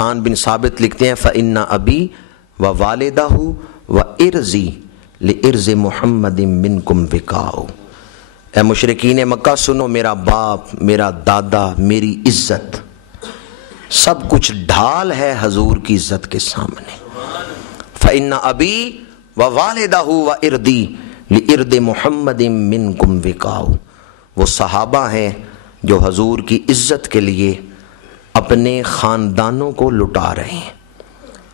حسان بن ثابت لکھتے ہیں فَإِنَّ أَبِي وَوَالِدَهُ وَإِرْزِي لِإِرْزِ مُحَمَّدٍ مِّنْكُمْ وِقَاءُ۔ اے مشرکین مکہ سنو، میرا باپ، میرا دادا، میری عزت سب کچھ ڈھال ہے حضور کی عزت کے سامنے۔ فَإِنَّ أَبِي وَوَالِدَهُ وَإِرْدِي لِإِرْدِ مُحَمَّدٍ مِّنْكُمْ وِقَاءُ۔ وہ صحابہ ہیں جو حضور کی عزت کے لیے اپنے خاندانوں کو لٹا رہے ہیں۔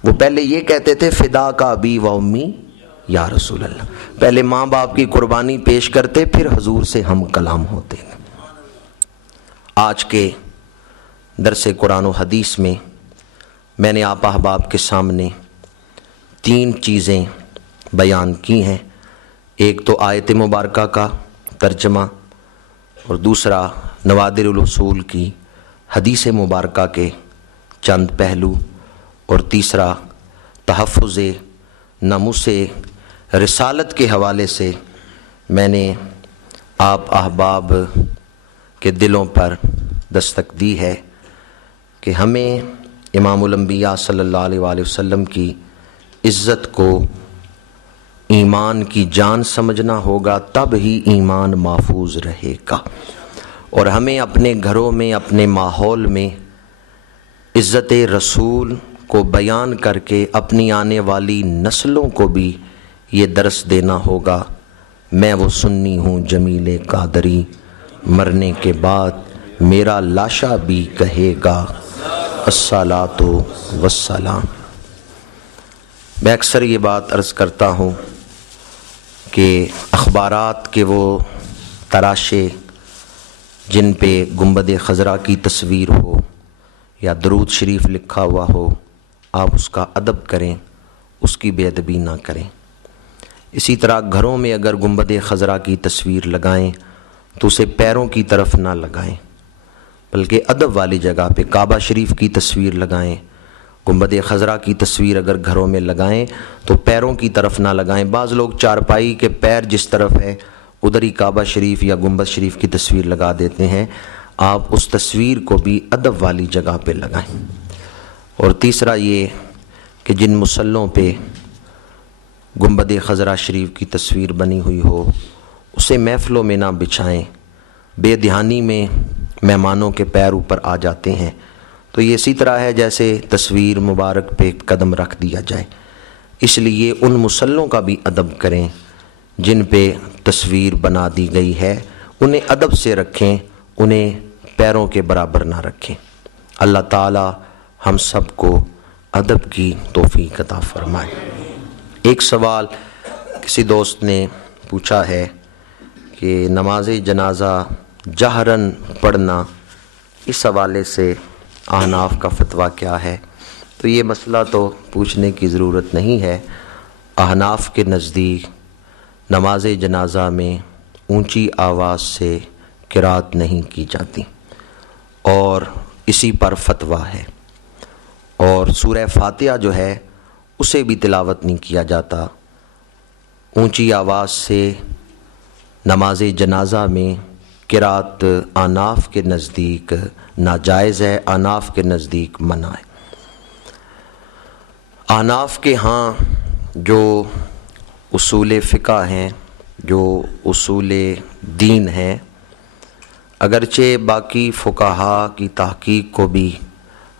وہ پہلے یہ کہتے تھے فدا کا ابی و امی یا رسول اللہ، پہلے ماں باپ کی قربانی پیش کرتے، پھر حضور سے ہم کلام ہوتے ہیں۔ آج کے درس قرآن و حدیث میں نے آپ احباب کے سامنے 3 چیزیں بیان کی ہیں۔ ایک تو آیت مبارکہ کا ترجمہ، اور دوسرا نوادر الاصول کی حدیث مبارکہ کے چند پہلو، اور تیسرا تحفظ ناموس رسالت کے حوالے سے میں نے آپ احباب کے دلوں پر دستک دی ہے کہ ہمیں امام الانبیاء صلی اللہ علیہ وآلہ وسلم کی عزت کو ایمان کی جان سمجھنا ہوگا، تب ہی ایمان محفوظ رہے گا۔ اور ہمیں اپنے گھروں میں، اپنے ماحول میں عزت رسول کو بیان کر کے اپنی آنے والی نسلوں کو بھی یہ درس دینا ہوگا، میں وہ سنی ہوں جمیل قادری، مرنے کے بعد میرا لاشا بھی کہے گا الصلاۃ والسلام۔ میں اکثر یہ بات عرض کرتا ہوں کہ اخبارات کے وہ تراشے جن پہ گنبد خضرا کی تصویر ہو یا درود شریف لکھا ہوا ہو، آپ اس کا ادب کریں، اس کی بے ادبی نہ کریں۔ اسی طرح گھروں میں اگر گنبد خضرا کی تصویر لگائیں تو اسے پیروں کی طرف نہ لگائیں، بلکہ ادب والی جگہ پہ کعبہ شریف کی تصویر لگائیں۔ گنبد خضرا کی تصویر اگر گھروں میں لگائیں تو پیروں کی طرف نہ لگائیں۔ بعض لوگ چارپائی کے پیر جس طرف ہے ادھر ہی کعبہ شریف یا گنبد شریف کی تصویر لگا دیتے ہیں، آپ اس تصویر کو بھی ادب والی جگہ پہ لگائیں۔ اور تیسرا یہ کہ جن مصلوں پہ گنبد خضرا شریف کی تصویر بنی ہوئی ہو اسے محفلوں میں نہ بچھائیں، بے دھیانی میں مہمانوں کے پیر اوپر آ جاتے ہیں، تو یہ اسی طرح ہے جیسے تصویر مبارک پہ قدم رکھ دیا جائے۔ اس لیے ان مصلوں کا بھی ادب کریں جن پہ تصویر بنا دی گئی ہے، انہیں ادب سے رکھیں، انہیں پیروں کے برابر نہ رکھیں۔ اللہ تعالی ہم سب کو ادب کی توفیق عطا فرمائے۔ ایک سوال کسی دوست نے پوچھا ہے کہ نماز جنازہ جہراً پڑھنا، اس حوالے سے احناف کا فتویٰ کیا ہے؟ تو یہ مسئلہ تو پوچھنے کی ضرورت نہیں ہے۔ احناف کے نزدیک نماز جنازہ میں اونچی آواز سے قرات نہیں کی جاتی، اور اسی پر فتویٰ ہے۔ اور سورہ فاتحہ جو ہے اسے بھی تلاوت نہیں کیا جاتا۔ اونچی آواز سے نماز جنازہ میں قرات احناف کے نزدیک ناجائز ہے، احناف کے نزدیک منع ہے۔ احناف کے ہاں جو اصول فقہ ہیں، جو اصول دین ہیں، اگرچہ باقی فقہا کی تحقیق کو بھی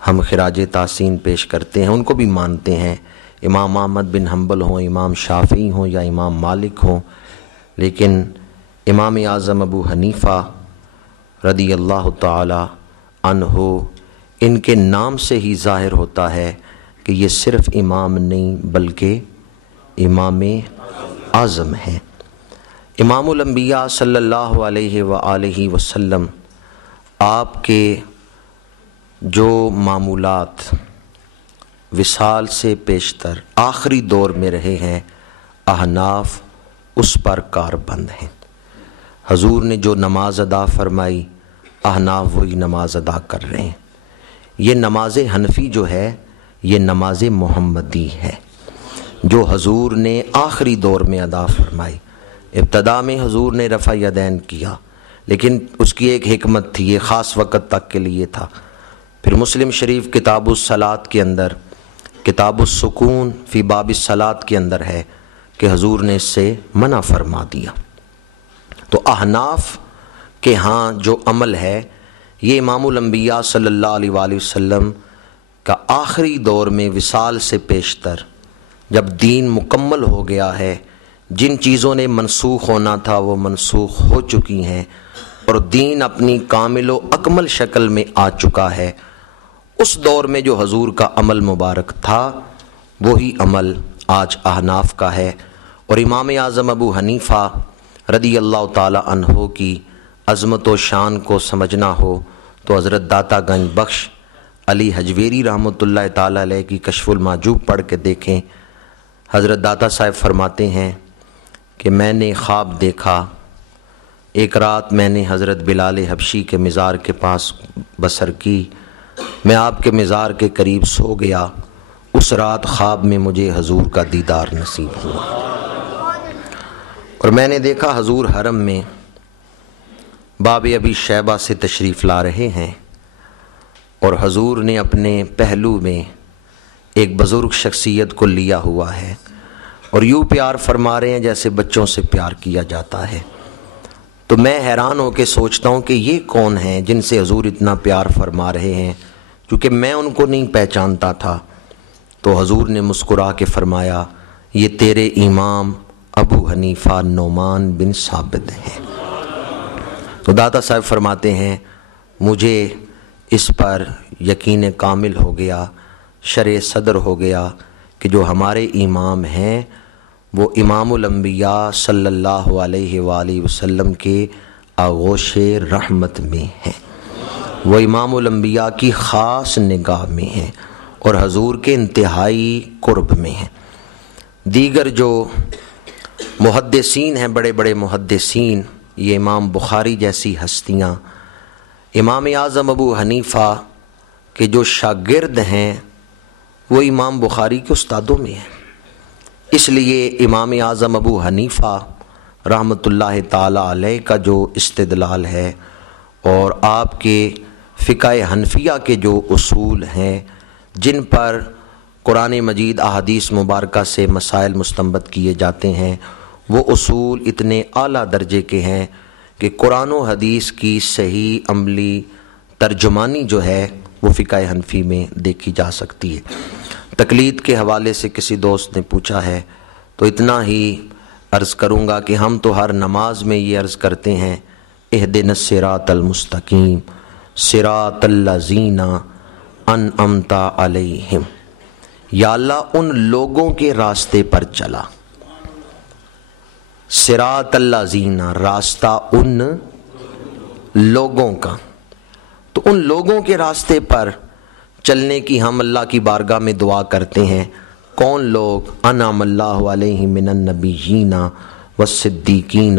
ہم خراج تحسین پیش کرتے ہیں، ان کو بھی مانتے ہیں، امام احمد بن حنبل ہوں، امام شافعی ہوں یا امام مالک ہوں، لیکن امام اعظم ابو حنیفہ رضی اللہ تعالی عنہ، ان کے نام سے ہی ظاہر ہوتا ہے کہ یہ صرف امام نہیں بلکہ امام اعظم ہیں۔ امام الانبیاء صلی اللہ علیہ وآلہ وسلم، آپ کے جو معمولات وصال سے پیشتر آخری دور میں رہے ہیں، احناف اس پر کاربند ہیں۔ حضور نے جو نماز ادا فرمائی، احناف وہی نماز ادا کر رہے ہیں۔ یہ نماز حنفی جو ہے یہ نماز محمدی ہے جو حضور نے آخری دور میں ادا فرمائی۔ ابتدا میں حضور نے رفع یدین کیا، لیکن اس کی ایک حکمت تھی، یہ خاص وقت تک کے لیے تھا۔ پھر مسلم شریف کتاب الصلاۃ کے اندر کتاب السکون فی باب الصلاۃ کے اندر ہے کہ حضور نے اس سے منع فرما دیا۔ تو احناف کے ہاں جو عمل ہے یہ امام الانبیاء صلی اللہ علیہ وآلہ وسلم کا آخری دور میں وصال سے پیشتر جب دین مکمل ہو گیا ہے، جن چیزوں نے منسوخ ہونا تھا وہ منسوخ ہو چکی ہیں اور دین اپنی کامل و اکمل شکل میں آ چکا ہے، اس دور میں جو حضور کا عمل مبارک تھا وہی عمل آج احناف کا ہے۔ اور امام اعظم ابو حنیفہ رضی اللہ تعالی عنہ کی عظمت و شان کو سمجھنا ہو تو حضرت داتا گنج بخش علی حجویری رحمۃ اللہ تعالی علیہ کی کشف المحجوب پڑھ کے دیکھیں۔ حضرت داتا صاحب فرماتے ہیں کہ میں نے خواب دیکھا، ایک رات میں نے حضرت بلال حبشی کے مزار کے پاس بسر کی، میں آپ کے مزار کے قریب سو گیا، اس رات خواب میں مجھے حضور کا دیدار نصیب ہوا اور میں نے دیکھا حضور حرم میں باب ابی شیبہ سے تشریف لا رہے ہیں اور حضور نے اپنے پہلو میں ایک بزرگ شخصیت کو لیا ہوا ہے اور یوں پیار فرما رہے ہیں جیسے بچوں سے پیار کیا جاتا ہے۔ تو میں حیران ہو کے سوچتا ہوں کہ یہ کون ہیں جن سے حضور اتنا پیار فرما رہے ہیں، کیونکہ میں ان کو نہیں پہچانتا تھا۔ تو حضور نے مسکرا کے فرمایا یہ تیرے امام ابو حنیفہ نعمان بن ثابت ہیں۔ تو داتا صاحب فرماتے ہیں مجھے اس پر یقین کامل ہو گیا، شرع صدر ہو گیا کہ جو ہمارے امام ہیں وہ امام الانبیاء صلی اللہ علیہ وآلہ وسلم کے آغوش رحمت میں ہیں، وہ امام الانبیاء کی خاص نگاہ میں ہیں اور حضور کے انتہائی قرب میں ہیں۔ دیگر جو محدثین ہیں، بڑے بڑے محدثین، یہ امام بخاری جیسی ہستیاں، امام اعظم ابو حنیفہ کے جو شاگرد ہیں وہ امام بخاری کے استادوں میں ہیں۔ اس لیے امام اعظم ابو حنیفہ رحمۃ اللہ تعالی علیہ کا جو استدلال ہے اور آپ کے فقہ حنفیہ کے جو اصول ہیں جن پر قرآن مجید احادیث مبارکہ سے مسائل مستنبط کیے جاتے ہیں، وہ اصول اتنے اعلیٰ درجے کے ہیں کہ قرآن و حدیث کی صحیح عملی ترجمانی جو ہے وہ فقہ حنفی میں دیکھی جا سکتی ہے۔ تقلید کے حوالے سے کسی دوست نے پوچھا ہے تو اتنا ہی عرض کروں گا کہ ہم تو ہر نماز میں یہ عرض کرتے ہیں اہدنا الصراط المستقیم صراط الذین انعمت علیہم، یا اللہ ان لوگوں کے راستے پر چلا، صراط الذین راستہ ان لوگوں کا، تو ان لوگوں کے راستے پر چلنے کی ہم اللہ کی بارگاہ میں دعا کرتے ہیں۔ کون لوگ؟ انعم اللہ علیہم من النبیین والصدیقین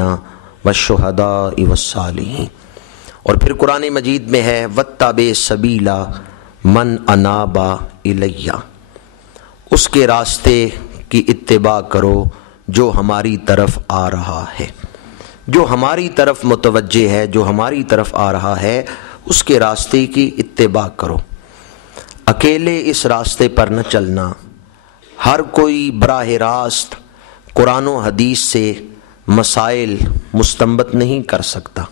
والشہداء والصالحین۔ اور پھر قرآن مجید میں ہے واتبع سبیل من اناب الی، اس کے راستے کی اتباع کرو جو ہماری طرف آ رہا ہے، جو ہماری طرف متوجہ ہے، جو ہماری طرف آ رہا ہے اس کے راستے کی اتباع کرو۔ اکیلے اس راستے پر نہ چلنا، ہر کوئی براہ راست قرآن و حدیث سے مسائل مستنبط نہیں کر سکتا،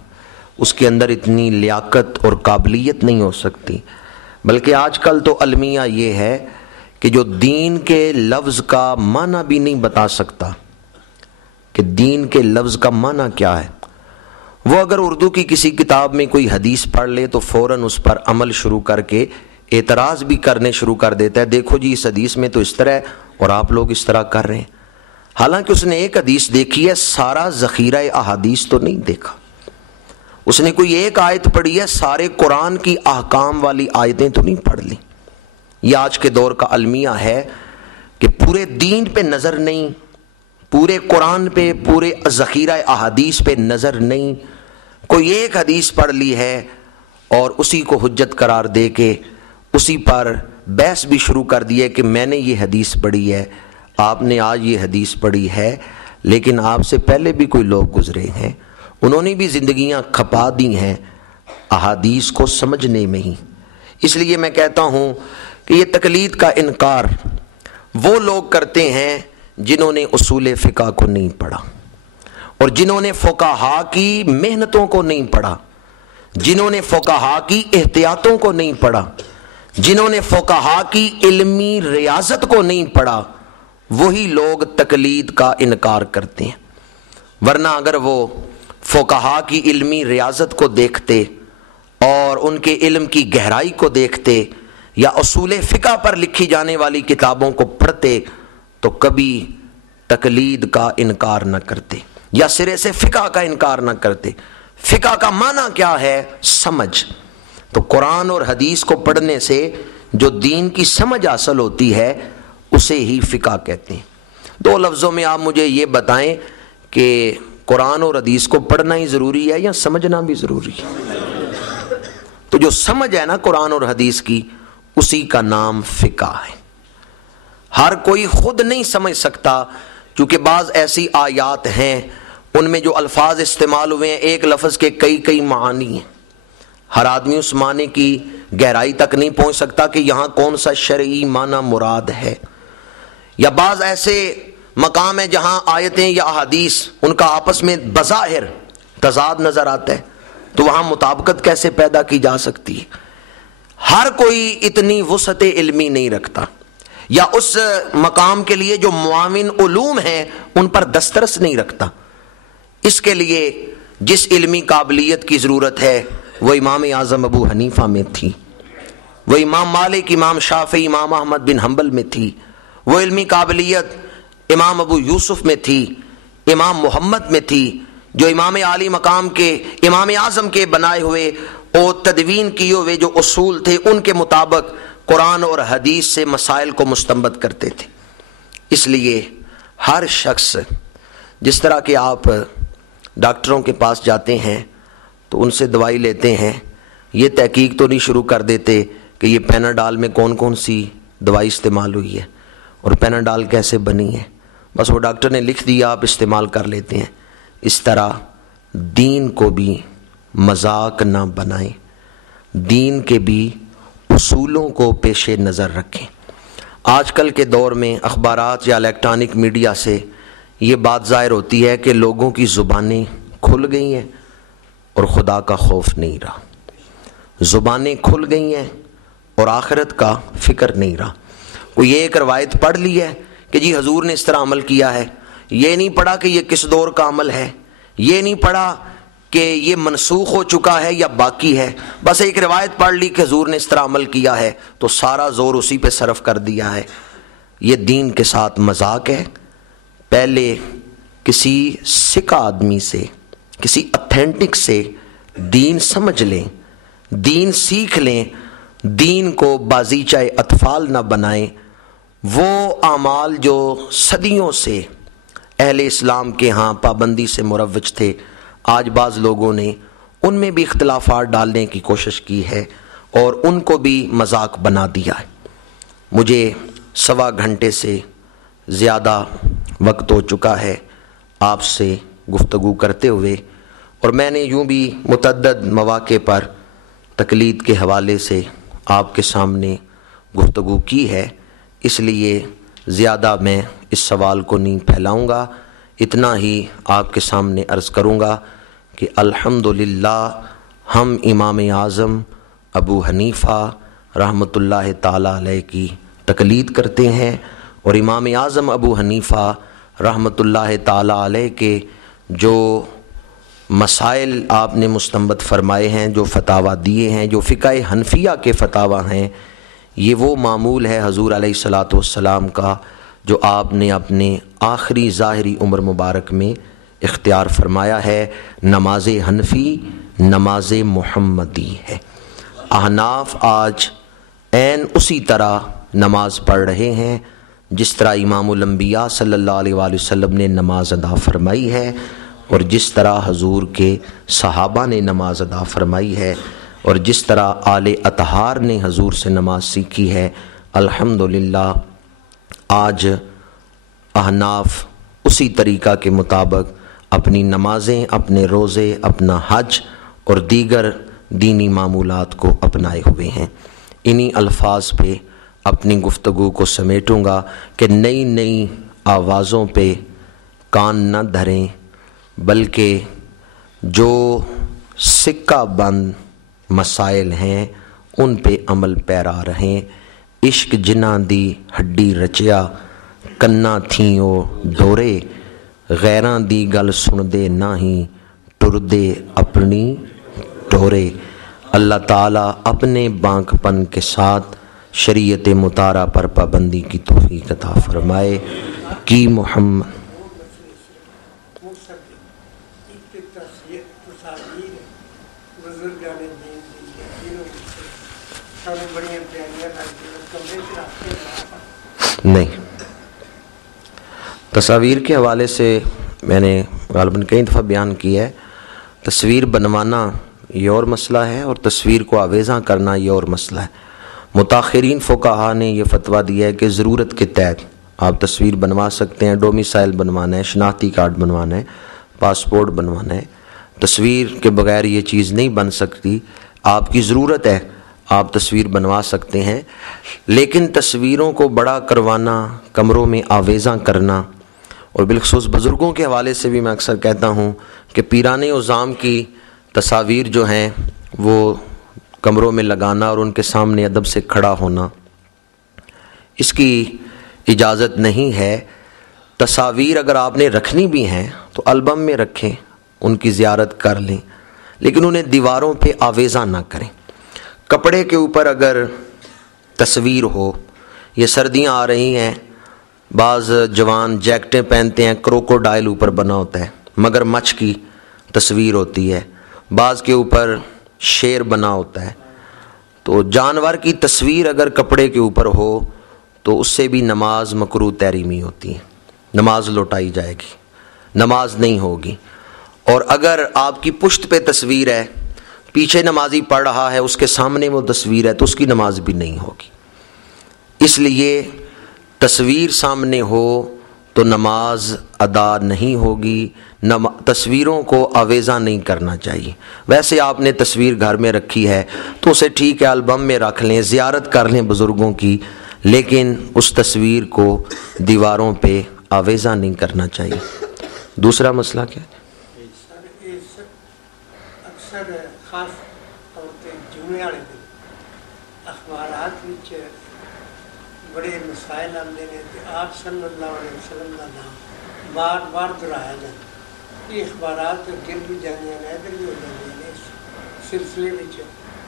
اس کے اندر اتنی لیاقت اور قابلیت نہیں ہو سکتی، بلکہ آج کل تو المیہ یہ ہے کہ جو دین کے لفظ کا معنی بھی نہیں بتا سکتا کہ دین کے لفظ کا معنی کیا ہے، وہ اگر اردو کی کسی کتاب میں کوئی حدیث پڑھ لے تو فوراً اس پر عمل شروع کر کے اعتراض بھی کرنے شروع کر دیتا ہے، دیکھو جی اس حدیث میں تو اس طرح ہے اور آپ لوگ اس طرح کر رہے ہیں، حالانکہ اس نے ایک حدیث دیکھی ہے، سارا ذخیرہ احادیث تو نہیں دیکھا، اس نے کوئی ایک آیت پڑھی ہے، سارے قرآن کی احکام والی آیتیں تو نہیں پڑھ لی۔ یہ آج کے دور کا المیہ ہے کہ پورے دین پہ نظر نہیں، پورے قرآن پہ، پورے ذخیرہ احادیث پہ نظر نہیں، کوئی ایک حدیث پڑھ لی ہے اور اسی کو حجت قرار دے کے اسی پر بحث بھی شروع کر دی ہے کہ میں نے یہ حدیث پڑھی ہے، آپ نے آج یہ حدیث پڑھی ہے، لیکن آپ سے پہلے بھی کوئی لوگ گزرے ہیں، انہوں نے بھی زندگیاں کھپا دی ہیں احادیث کو سمجھنے میں ہی۔ اس لیے میں کہتا ہوں کہ یہ تقلید کا انکار وہ لوگ کرتے ہیں جنہوں نے اصول فقہ کو نہیں پڑھا، اور جنہوں نے فقہا کی محنتوں کو نہیں پڑھا، جنہوں نے فقہا کی احتیاطوں کو نہیں پڑھا، جنہوں نے فقہا کی علمی ریاضت کو نہیں پڑھا، وہی لوگ تقلید کا انکار کرتے ہیں۔ ورنہ اگر وہ فقہا کی علمی ریاضت کو دیکھتے اور ان کے علم کی گہرائی کو دیکھتے یا اصول فقہ پر لکھی جانے والی کتابوں کو پڑھتے تو کبھی تقلید کا انکار نہ کرتے یا سرے سے فقہ کا انکار نہ کرتے۔ فقہ کا معنی کیا ہے؟ سمجھ۔ تو قرآن اور حدیث کو پڑھنے سے جو دین کی سمجھ حاصل ہوتی ہے اسے ہی فقہ کہتے ہیں۔ دو لفظوں میں آپ مجھے یہ بتائیں کہ قرآن اور حدیث کو پڑھنا ہی ضروری ہے یا سمجھنا بھی ضروری ہے؟ تو جو سمجھ ہے نا قرآن اور حدیث کی، اسی کا نام فقہ ہے۔ ہر کوئی خود نہیں سمجھ سکتا، کیونکہ بعض ایسی آیات ہیں ان میں جو الفاظ استعمال ہوئے ہیں ایک لفظ کے کئی معانی ہیں۔ ہر آدمی اس معنی کی گہرائی تک نہیں پہنچ سکتا کہ یہاں کون سا شرعی معنی مراد ہے، یا بعض ایسے مقام ہیں جہاں آیتیں یا احادیث ان کا آپس میں بظاہر تضاد نظر آتا ہے، تو وہاں مطابقت کیسے پیدا کی جا سکتی ہے؟ ہر کوئی اتنی وسعت علمی نہیں رکھتا، یا اس مقام کے لیے جو معاون علوم ہیں ان پر دسترس نہیں رکھتا۔ اس کے لیے جس علمی قابلیت کی ضرورت ہے وہ امام اعظم ابو حنیفہ میں تھی، وہ امام مالک، امام شافعی، امام احمد بن حنبل میں تھی، وہ علمی قابلیت امام ابو یوسف میں تھی، امام محمد میں تھی، جو امام عالی مقام کے امام اعظم کے بنائے ہوئے اور تدوین کیے ہوئے جو اصول تھے ان کے مطابق قرآن اور حدیث سے مسائل کو مستنبط کرتے تھے۔ اس لیے ہر شخص، جس طرح کہ آپ ڈاکٹروں کے پاس جاتے ہیں تو ان سے دوائی لیتے ہیں، یہ تحقیق تو نہیں شروع کر دیتے کہ یہ پیناڈال میں کون کون سی دوائی استعمال ہوئی ہے اور پیناڈال کیسے بنی ہے، بس وہ ڈاکٹر نے لکھ دیا آپ استعمال کر لیتے ہیں۔ اس طرح دین کو بھی مذاق نہ بنائیں، دین کے بھی اصولوں کو پیش نظر رکھیں۔ آج کل کے دور میں اخبارات یا الیکٹرانک میڈیا سے یہ بات ظاہر ہوتی ہے کہ لوگوں کی زبانیں کھل گئی ہیں اور خدا کا خوف نہیں رہا، زبانیں کھل گئی ہیں اور آخرت کا فکر نہیں رہا۔ کوئی ایک روایت پڑھ لی ہے کہ جی حضور نے اس طرح عمل کیا ہے، یہ نہیں پڑھا کہ یہ کس دور کا عمل ہے، یہ نہیں پڑھا کہ یہ منسوخ ہو چکا ہے یا باقی ہے، بس ایک روایت پڑھ لی کہ حضور نے اس طرح عمل کیا ہے تو سارا زور اسی پہ صرف کر دیا ہے۔ یہ دین کے ساتھ مذاق ہے۔ پہلے کسی سکہ آدمی سے، کسی اتھینٹک سے دین سمجھ لیں، دین سیکھ لیں، دین کو بازیچہ اطفال نہ بنائیں۔ وہ اعمال جو صدیوں سے اہل اسلام کے ہاں پابندی سے مروج تھے، آج بعض لوگوں نے ان میں بھی اختلافات ڈالنے کی کوشش کی ہے اور ان کو بھی مذاق بنا دیا ہے۔ مجھے 1.25 گھنٹے سے زیادہ وقت ہو چکا ہے آپ سے گفتگو کرتے ہوئے، اور میں نے یوں بھی متعدد مواقع پر تقلید کے حوالے سے آپ کے سامنے گفتگو کی ہے، اس لیے زیادہ میں اس سوال کو نہیں پھیلاؤں گا، اتنا ہی آپ کے سامنے عرض کروں گا کہ الحمدللہ ہم امام اعظم ابو حنیفہ رحمۃ اللہ تعالی علیہ کی تقلید کرتے ہیں، اور امام اعظم ابو حنیفہ رحمۃ اللہ تعالی علیہ کے جو مسائل آپ نے مستنبط فرمائے ہیں، جو فتاویٰ دیے ہیں، جو فقہ حنفیہ کے فتاویٰ ہیں، یہ وہ معمول ہے حضور علیہ الصلاۃ والسلام کا جو آپ نے اپنے آخری ظاہری عمر مبارک میں اختیار فرمایا ہے۔ نماز حنفی نماز محمدی ہے۔ احناف آج عین اسی طرح نماز پڑھ رہے ہیں جس طرح امام الانبیاء صلی اللہ علیہ وآلہ وسلم نے نماز ادا فرمائی ہے، اور جس طرح حضور کے صحابہ نے نماز ادا فرمائی ہے، اور جس طرح آل اطہار نے حضور سے نماز سیکھی ہے۔ الحمدللہ آج احناف اسی طریقہ کے مطابق اپنی نمازیں، اپنے روزے، اپنا حج اور دیگر دینی معمولات کو اپنائے ہوئے ہیں۔ انہی الفاظ پہ اپنی گفتگو کو سمیٹوں گا کہ نئی نئی آوازوں پہ کان نہ دھریں، بلکہ جو سکہ بند مسائل ہیں ان پہ عمل پیرا رہیں۔ عشق جنہ دی ہڈی رچیا کنا تھیں او ڈورے، غیراں دی گل سن دے نہ ہی ٹردے اپنی ڈورے۔ اللہ تعالیٰ اپنے بانک پن کے ساتھ شریعت مطالعہ پر پابندی کی توفیق عطا فرمائے۔ کی محمد نہیں، تصاویر کے حوالے سے میں نے غالباً کئی دفعہ بیان کیا ہے، تصویر بنوانا یہ اور مسئلہ ہے اور تصویر کو آویزاں کرنا یہ اور مسئلہ ہے۔ متاخرین فقہا نے یہ فتویٰ دیا ہے کہ ضرورت کے تحت آپ تصویر بنوا سکتے ہیں، ڈومیسائل بنوانا ہے، شناختی کارڈ بنوانا ہے، پاسپورٹ بنوانا ہے۔ تصویر کے بغیر یہ چیز نہیں بن سکتی، آپ کی ضرورت ہے آپ تصویر بنوا سکتے ہیں، لیکن تصویروں کو بڑا کروانا، کمروں میں آویزاں کرنا، اور بالخصوص بزرگوں کے حوالے سے بھی میں اکثر کہتا ہوں کہ پیران عظام کی تصاویر جو ہیں وہ کمروں میں لگانا اور ان کے سامنے ادب سے کھڑا ہونا، اس کی اجازت نہیں ہے۔ تصاویر اگر آپ نے رکھنی بھی ہیں تو البم میں رکھیں، ان کی زیارت کر لیں، لیکن انہیں دیواروں پہ آویزاں نہ کریں۔ کپڑے کے اوپر اگر تصویر ہو، یہ سردیاں آ رہی ہیں، بعض جوان جیکٹیں پہنتے ہیں، کروکوڈائل اوپر بنا ہوتا ہے، مگر مچھ کی تصویر ہوتی ہے، بعض کے اوپر شیر بنا ہوتا ہے، تو جانور کی تصویر اگر کپڑے کے اوپر ہو تو اس سے بھی نماز مکروہ تحریمی ہوتی ہے، نماز لوٹائی جائے گی، نماز نہیں ہوگی۔ اور اگر آپ کی پشت پہ تصویر ہے، پیچھے نمازی پڑھ رہا ہے، اس کے سامنے وہ تصویر ہے، تو اس کی نماز بھی نہیں ہوگی۔ اس لیے تصویر سامنے ہو تو نماز ادا نہیں ہوگی، تصویروں کو آویزاں نہیں کرنا چاہیے۔ ویسے آپ نے تصویر گھر میں رکھی ہے تو اسے ٹھیک ہے البم میں رکھ لیں، زیارت کر لیں بزرگوں کی، لیکن اس تصویر کو دیواروں پہ آویزاں نہیں کرنا چاہیے۔ دوسرا مسئلہ کیا ہے؟ اکثر خاص طور پہ جمعے والے دن اخبارات وچ بڑے مسائل آتے ہیں کہ آپ صلی اللہ علیہ وسلم کا نام بار بار دہرایا جاتا ہے۔ یہ اخبارات گر بھی جانے ادھر بھی ہو جاتے ہیں اس سلسلے میں،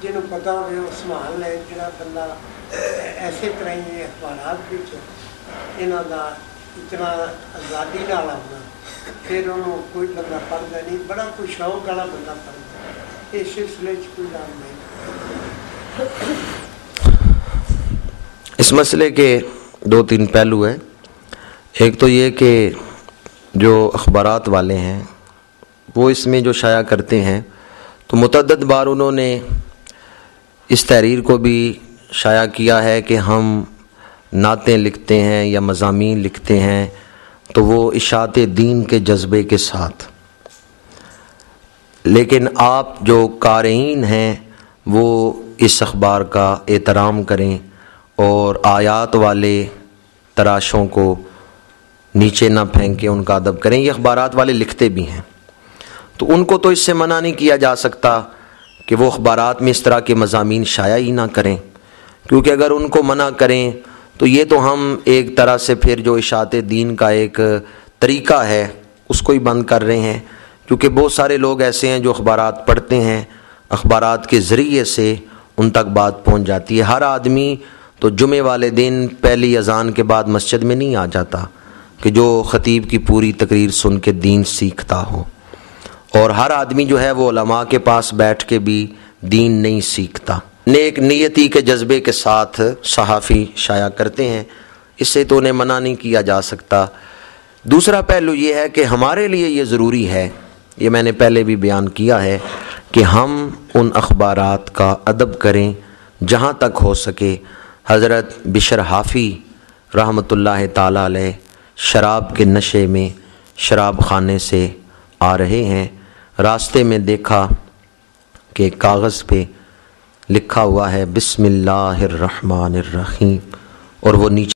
جنہوں پتہ ہوئے وہ سنبھال لے، جڑا بندہ ایسے طرح ہی اخبارات یہاں کا اتنا آزادی نال آنا، پھر انہوں کوئی بندہ پڑھتا نہیں، بڑا کوئی شوق والا بندہ پڑھتا، اس سلسلے کوئی نام نہیں۔ اس مسئلے کے دو تین پہلو ہیں۔ ایک تو یہ کہ جو اخبارات والے ہیں وہ اس میں جو شائع کرتے ہیں تو متعدد بار انہوں نے اس تحریر کو بھی شائع کیا ہے کہ ہم نعتیں لکھتے ہیں یا مضامین لکھتے ہیں تو وہ اشاعت دین کے جذبے کے ساتھ، لیکن آپ جو قارئین ہیں وہ اس اخبار کا احترام کریں اور آیات والے تراشوں کو نیچے نہ پھینکیں، ان کا ادب کریں۔ یہ اخبارات والے لکھتے بھی ہیں تو ان کو تو اس سے منع نہیں کیا جا سکتا کہ وہ اخبارات میں اس طرح کے مضامین شائع ہی نہ کریں، کیونکہ اگر ان کو منع کریں تو یہ تو ہم ایک طرح سے پھر جو اشاعت دین کا ایک طریقہ ہے اس کو ہی بند کر رہے ہیں، کیونکہ بہت سارے لوگ ایسے ہیں جو اخبارات پڑھتے ہیں، اخبارات کے ذریعے سے ان تک بات پہنچ جاتی ہے۔ ہر آدمی تو جمعے والے دن پہلی اذان کے بعد مسجد میں نہیں آ جاتا کہ جو خطیب کی پوری تقریر سن کے دین سیکھتا ہو، اور ہر آدمی جو ہے وہ علماء کے پاس بیٹھ کے بھی دین نہیں سیکھتا۔ نیک نیتی کے جذبے کے ساتھ صحافی شائع کرتے ہیں، اس سے تو انہیں منع نہیں کیا جا سکتا۔ دوسرا پہلو یہ ہے کہ ہمارے لیے یہ ضروری ہے، یہ میں نے پہلے بھی بیان کیا ہے، کہ ہم ان اخبارات کا ادب کریں جہاں تک ہو سکے۔ حضرت بشر حافی رحمۃ اللہ تعالی علیہ شراب کے نشے میں شراب خانے سے آ رہے ہیں، راستے میں دیکھا کہ کاغذ پہ لکھا ہوا ہے بسم اللہ الرحمن الرحیم، اور وہ نیچے